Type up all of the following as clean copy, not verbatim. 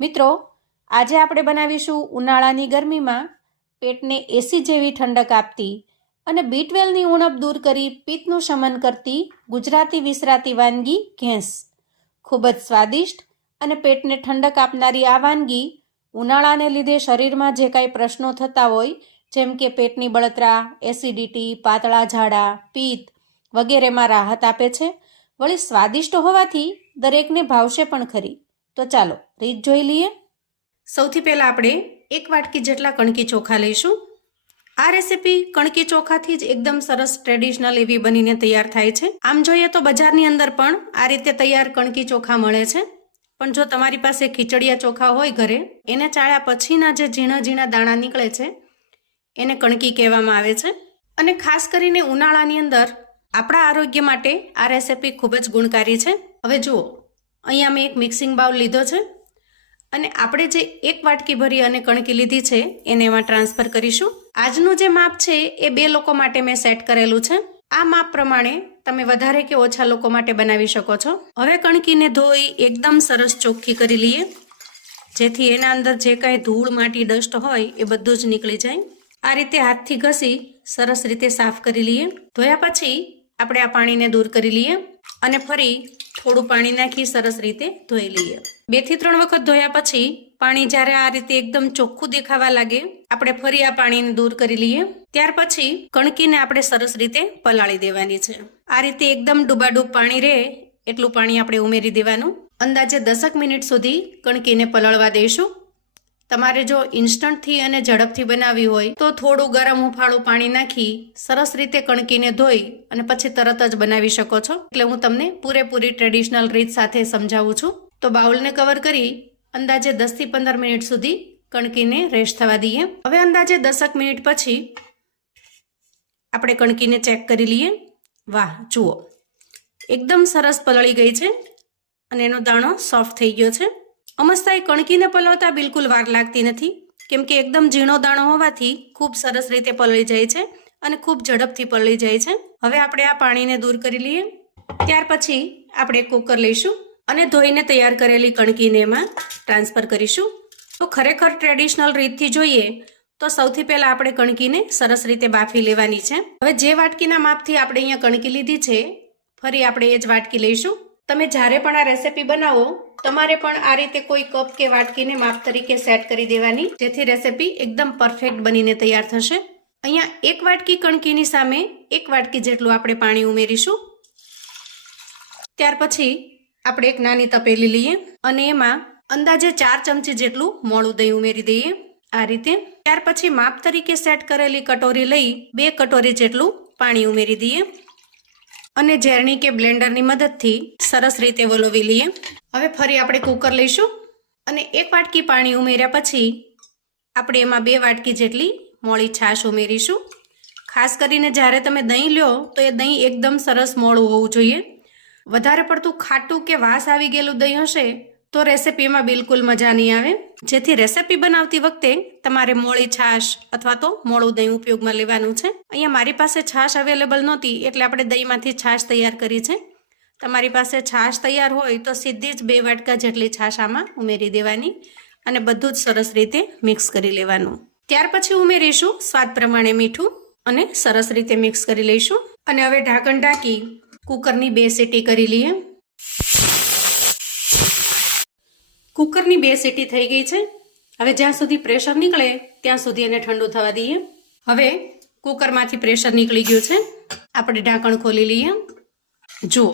મિત્રો, આજે આપણે બનાવીશું ઉનાળાની ગરમીમાં પેટને એસી જેવી ઠંડક આપતી અને B12ની ઉણપ દૂર કરી પિત્તનું શમન કરતી ગુજરાતી વિસરાતી વાનગી ઘેંસ. ખૂબ જ સ્વાદિષ્ટ અને પેટને ઠંડક આપનારી આ વાનગી ઉનાળાને લીધે શરીરમાં જે કાંઈ પ્રશ્નો થતા હોય, જેમ કે પેટની બળતરા, એસિડિટી, પાતળા ઝાડા, પિત્ત વગેરેમાં રાહત આપે છે. વળી સ્વાદિષ્ટ હોવાથી દરેકને ભાવશે પણ ખરી. તો ચાલો રીત જોઈ લઈએ. સૌથી પહેલાં આપણે 1 વાટકી જેટલા કણકી ચોખા લઈશું. આ રેસીપી કણકી ચોખાથી જ એકદમ સરસ ટ્રેડિશનલ એવી બનીને તૈયાર થાય છે. આમ જોઈએ તો બજારની અંદર પણ આ રીતે તૈયાર કણકી ચોખા મળે છે, પણ જો તમારી પાસે ખીચડિયા ચોખા હોય ઘરે, એને ચાળ્યા પછીના જે ઝીણા ઝીણા દાણા નીકળે છે એને કણકી કહેવામાં આવે છે. અને ખાસ કરીને ઉનાળાની અંદર આપણા આરોગ્ય માટે આ રેસીપી ખૂબ જ ગુણકારી છે. હવે જુઓ, અહીંયા મેં એક મિક્સિંગ બાઉલ લીધો છે અને આપણે જે 1 વાટકી ભરી અને કણકી લીધી છે એને એમાં ટ્રાન્સફર કરીશું. આજનું જે માપ છે એ 2 લોકો માટે મેં સેટ કરેલું છે. આ માપ પ્રમાણે તમે વધારે કે ઓછા લોકો માટે બનાવી શકો છો. હવે કણકીને ધોઈ એકદમ સરસ ચોખ્ખી કરી લઈએ, જેથી એના અંદર જે કાંઈ ધૂળ, માટી, ડસ્ટ હોય એ બધું જ નીકળી જાય. આ રીતે હાથથી ઘસી સરસ રીતે સાફ કરી લઈએ. ધોયા પછી આપણે આ પાણીને દૂર કરી લઈએ અને ફરી થોડું પાણી નાખી સરસ રીતે ધોઈ લઈએ. 2 થી 3 વખત ધોયા પછી પાણી જ્યારે આ રીતે એકદમ ચોખ્ખું દેખાવા લાગે, આપણે ફરી આ પાણીને દૂર કરી લઈએ. ત્યાર પછી કણકીને આપણે સરસ રીતે પલાળી દેવાની છે. આ રીતે એકદમ ડૂબાડૂબ પાણી રહે એટલું પાણી આપણે ઉમેરી દેવાનું. અંદાજે 10 મિનિટ સુધી કણકીને પલળવા દઈશું. તમારે જો ઇન્સ્ટન્ટથી અને ઝડપથી બનાવવી હોય તો થોડું ગરમ હુંફાળું પાણી નાખી સરસ રીતે કણકીને ધોઈ અને પછી તરત જ બનાવી શકો છો. એટલે હું તમને પૂરેપૂરી ટ્રેડિશનલ રીત સાથે સમજાવું છું. તો બાઉલને કવર કરી અંદાજે 10 થી 15 મિનિટ સુધી કણકીને રેસ્ટ થવા દઈએ. હવે અંદાજે 10 મિનિટ પછી આપણે કણકીને ચેક કરી લઈએ. વાહ, જુઓ એકદમ સરસ પલળી ગઈ છે અને એનો દાણો સોફ્ટ થઈ ગયો છે. અમસ્તા કણકીને પલળતા બિલકુલ વાર લાગતી નથી, કેમ કે એકદમ ઝીણો દાણો હોવાથી ખૂબ સરસ રીતે પલળી જાય છે અને ખૂબ ઝડપથી પલળી જાય છે. હવે આપણે આ પાણીને દૂર કરી લઈએ. ત્યાર પછી આપણે કુકર લઈશું અને ધોઈને તૈયાર કરેલી કણકીને એમાં ટ્રાન્સફર કરીશું. તો ખરેખર ટ્રેડિશનલ રીતથી જોઈએ તો સૌથી પહેલાં આપણે કણકીને સરસ રીતે બાફી લેવાની છે. હવે જે વાટકીના માપથી આપણે અહીંયા કણકી લીધી છે, ફરી આપણે એ જ વાટકી લઈશું. તમે જ્યારે પણ આ રેસીપી બનાવો તમારે પણ આ રીતે કોઈ કપ કે વાટકીને માપ તરીકે સેટ કરી દેવાની, જેથી રેસીપી એકદમ પરફેક્ટ બનીને તૈયાર થશે. અહીંયા 1 વાટકી કણકીની સામે 1 વાટકી જેટલું આપણે પાણી ઉમેરીશું. ત્યાર પછી આપણે એક નાની તપેલી લઈએ અને એમાં અંદાજે 4 ચમચી જેટલું મોળું દહીં ઉમેરી દઈએ આ રીતે. ત્યાર પછી માપ તરીકે સેટ કરેલી કટોરી લઈ 2 કટોરી જેટલું પાણી ઉમેરી દઈએ અને ઝેરણી કે બ્લેન્ડરની મદદથી સરસ રીતે વલોવી લઈએ. હવે ફરી આપણે કુકર લઈશું અને 1 વાટકી પાણી ઉમેર્યા પછી આપણે એમાં 2 વાટકી જેટલી મોળી છાશ ઉમેરીશું. ખાસ કરીને જ્યારે તમે દહીં લ્યો તો એ દહીં એકદમ સરસ મોળું હોવું જોઈએ. વધારે પડતું ખાટું કે વાસ આવી ગયેલું દહીં હશે તો રેસીપીમાં બિલકુલ મજા નહીં આવે. જેથી રેસીપી બનાવતી વખતે તમારે મોળી છાશ અથવા તો મોળું દહીં ઉપયોગમાં લેવાનું છે. અહીંયા મારી પાસે છાશ અવેલેબલ નહોતી એટલે આપણે દહીંમાંથી છાશ તૈયાર કરી છે. તમારી પાસે છાશ તૈયાર હોય તો સીધી જ 2 વાટકા જેટલી છાશ આમાં ઉમેરી દેવાની અને બધું જ સરસ રીતે મિક્સ કરી લેવાનું. ત્યાર પછી ઉમેરીશું સ્વાદ પ્રમાણે મીઠું અને સરસ રીતે મિક્સ કરી લઈશું. અને હવે ઢાંકણ ઢાંકી કુકરની 2 સીટી કરી લઈએ. કુકરની 2 સીટી થઈ ગઈ છે. હવે જ્યાં સુધી પ્રેશર નીકળે ત્યાં સુધી એને ઠંડુ થવા દઈએ. હવે કુકરમાંથી પ્રેશર નીકળી ગયું છે. આપણે ઢાંકણ ખોલી લઈએ. જુઓ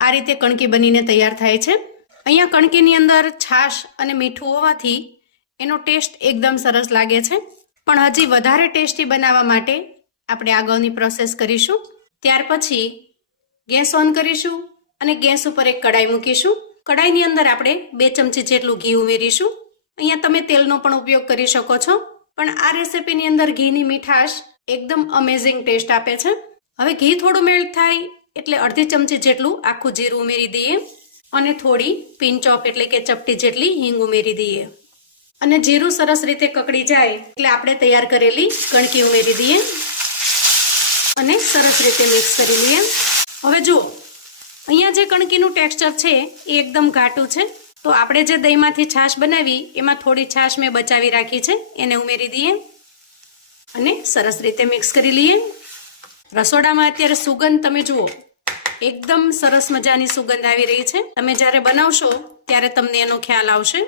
આ રીતે કણકી બનીને તૈયાર થાય છે. અહીંયા કણકીની અંદર છાશ અને મીઠું હોવાથી એનો ટેસ્ટ એકદમ સરસ લાગે છે. પણ હજી વધારે ટેસ્ટી બનાવવા માટે આપણે આગળની પ્રોસેસ કરીશું. ત્યાર પછી ગેસ ઓન કરીશું અને ગેસ ઉપર એક કડાઈ મૂકીશું. કડાઈની અંદર આપણે 2 ચમચી જેટલું ઘી ઉમેરીશું. અહીંયા તમે તેલનો પણ ઉપયોગ કરી શકો છો, પણ આ રેસીપીની અંદર ઘીની મીઠાશ એકદમ અમેઝિંગ ટેસ્ટ આપે છે. હવે ઘી થોડું મેલ્ટ થાય એટલે અડધી ચમચી જેટલું આખું જીરું ઉમેરી દઈએ અને થોડી પિંચ ઓફ એટલે કે ચપટી જેટલી હિંગ ઉમેરી દઈએ. અને જીરું સરસ રીતે કકડી જાય એટલે આપણે તૈયાર કરેલી કણકી ઉમેરી દઈએ અને સરસ રીતે મિક્સ કરી લઈએ. હવે જુઓ, અહીંયા જે કણકીનું ટેક્સચર છે એ એકદમ ઘાટું છે તો આપણે જે દહીંમાંથી છાશ બનાવી એમાં થોડી છાશ મેં બચાવી રાખી છે, એને ઉમેરી દઈએ અને સરસ રીતે મિક્સ કરી લઈએ. રસોડામાં અત્યારે સુગંધ તમે જુઓ, એકદમ સરસ મજાની સુગંધ આવી રહી છે. તમે જ્યારે બનાવશો ત્યારે તમને એનો ખ્યાલ આવશે.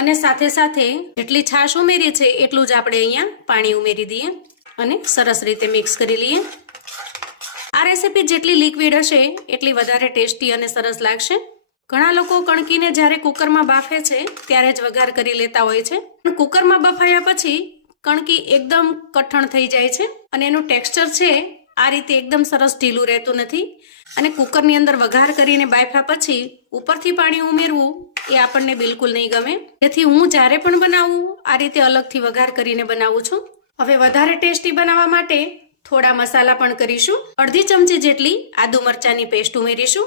અને સાથે સાથે જેટલી છાશ ઉમેરી છે એટલું જ આપણે અહીંયા પાણી ઉમેરી દઈએ અને સરસ રીતે મિક્સ કરી લઈએ. આ રેસીપી જેટલી લિક્વિડ હશે એટલી વધારે ટેસ્ટી અને સરસ લાગશે. ઘણા લોકો કણકીને જ્યારે કુકરમાં બાફે છે ત્યારે જ વઘાર કરી લેતા હોય છે, પણ કુકરમાં બફાયા પછી કણકી એકદમ કઠણ થઈ જાય છે અને એનું ટેક્સચર છે આ રીતે એકદમ સરસ ઢીલું રહેતું નથી. અને કુકરની અંદર વઘાર કરીને બાફ્યા પછી ઉપરથી પાણી ઉમેરવું એ આપણને બિલકુલ નહીં ગમે. જેથી હું જ્યારે પણ બનાવું આ રીતે અલગથી વઘાર કરીને બનાવું છું. હવે વધારે ટેસ્ટી બનાવવા માટે થોડા મસાલા પણ કરીશું. અડધી ચમચી જેટલી આદુ મરચાંની પેસ્ટ ઉમેરીશું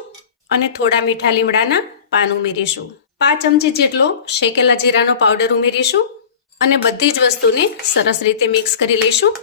અને થોડા મીઠા લીમડાના પાન ઉમેરીશું. 5 ચમચી જેટલો શેકેલા જીરાનો પાવડર ઉમેરીશું અને બધી જ વસ્તુને સરસ રીતે મિક્સ કરી લઈશું.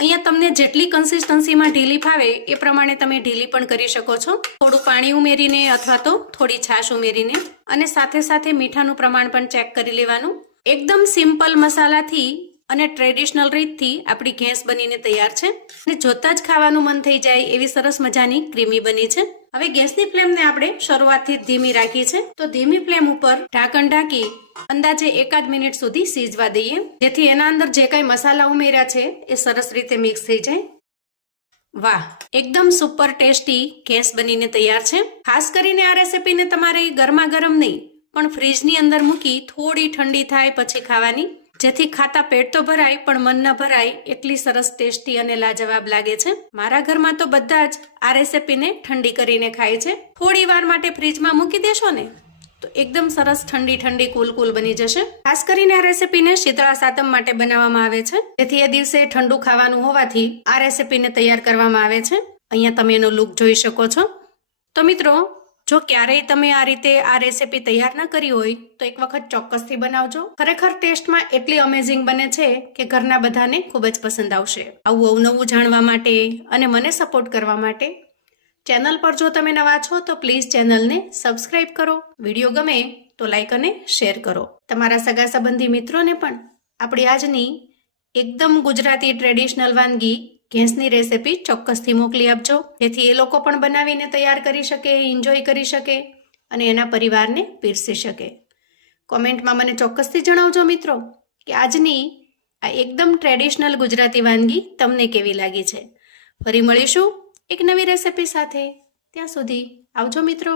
અહીંયા તમને જેટલી કન્સિસ્ટન્સીમાં ઢીલી ફાવે એ પ્રમાણે તમે ઢીલી પણ કરી શકો છો, થોડું પાણી ઉમેરીને અથવા તો થોડી છાશ ઉમેરીને. અને સાથે સાથે મીઠાનું પ્રમાણ પણ ચેક કરી લેવાનું. એકદમ સિમ્પલ મસાલાથી અને ટ્રેડિશનલ રીતથી આપણી ઘેંસ બનીને તૈયાર છે અને જોતા જ ખાવાનું મન થઈ જાય એવી સરસ મજાની ક્રીમી બની છે. હવે ગેસની ફ્લેમને આપણે શરૂઆતથી ધીમી રાખી છે, તો ધીમી ફ્લેમ ઉપર ઢાંકણ ઢાંકી અંદાજે 1 મિનિટ સુધી સીજવા દઈએ, જેથી એના અંદર જે કઈ મસાલા ઉમેર્યા છે એ સરસ રીતે મિક્સ થઈ જાય. વાહ, એકદમ સુપર ટેસ્ટી ઘેંસ બનીને તૈયાર છે. ખાસ કરીને આ રેસીપીને તમારે ગરમા ગરમ નહીં પણ ફ્રીજની અંદર મૂકી થોડી ઠંડી થાય પછી ખાવાની, જેથી ખાતા પેટ તો ભરાય પણ મન ન ભરાય એટલી સરસ ટેસ્ટી અને લાજવાબ લાગે છે. મારા ઘરમાં તો બધા જ આ રેસીપીને ઠંડી કરીને ખાય છે. થોડી વાર માટે ફ્રીજમાં મૂકી દેશો ને તો એકદમ સરસ ઠંડી ઠંડી કુલ બની જશે. ખાસ કરીને આ રેસીપીને શીતળા સાતમ માટે બનાવવામાં આવે છે, જેથી એ દિવસે ઠંડુ ખાવાનું હોવાથી આ રેસીપીને તૈયાર કરવામાં આવે છે. અહીંયા તમે એનો લુક જોઈ શકો છો. તો મિત્રો, જો ક્યારેય તમે આ રીતે આ રેસીપી તૈયાર ન કરી હોય તો એક વખત ચોક્કસથી બનાવજો. ખરેખર ટેસ્ટમાં એટલી અમેઝિંગ બને છે કે ઘરના બધાને ખૂબ જ પસંદ આવશે. આવું અવનવું જાણવા માટે અને મને સપોર્ટ કરવા માટે ચેનલ પર જો તમે નવા છો તો પ્લીઝ ચેનલને સબસ્ક્રાઇબ કરો. વિડીયો ગમે તો લાઈક અને શેર કરો. તમારા સગા સંબંધી મિત્રોને પણ આપણી આજની એકદમ ગુજરાતી ટ્રેડિશનલ વાનગી ઘેંસની રેસીપી ચોક્કસથી મોકલી આપજો, જેથી એ લોકો પણ બનાવીને તૈયાર કરી શકે, એન્જોય કરી શકે અને એના પરિવારને પીરસી શકે. કોમેન્ટમાં મને ચોક્કસથી જણાવજો મિત્રો કે આજની આ એકદમ ટ્રેડિશનલ ગુજરાતી વાનગી તમને કેવી લાગી છે. ફરી મળીશું એક નવી રેસીપી સાથે. ત્યાં સુધી આવજો મિત્રો.